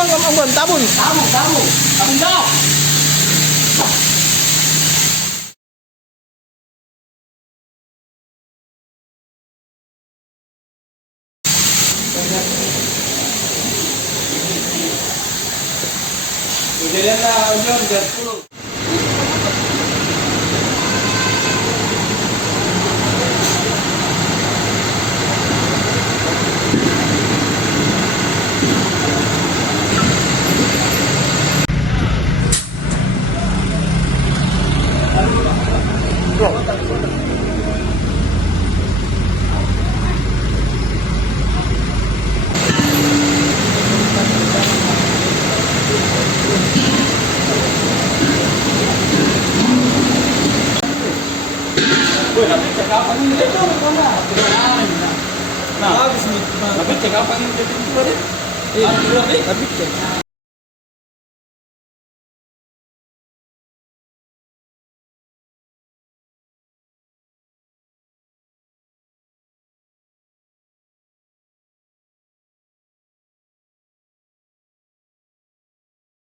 Ambon, tabun. Tabung, tabung. Tabung daw. Udah lah, udah 10. Nah, habis nih. Tapi cek apa yang itu tadi? Tapi cek.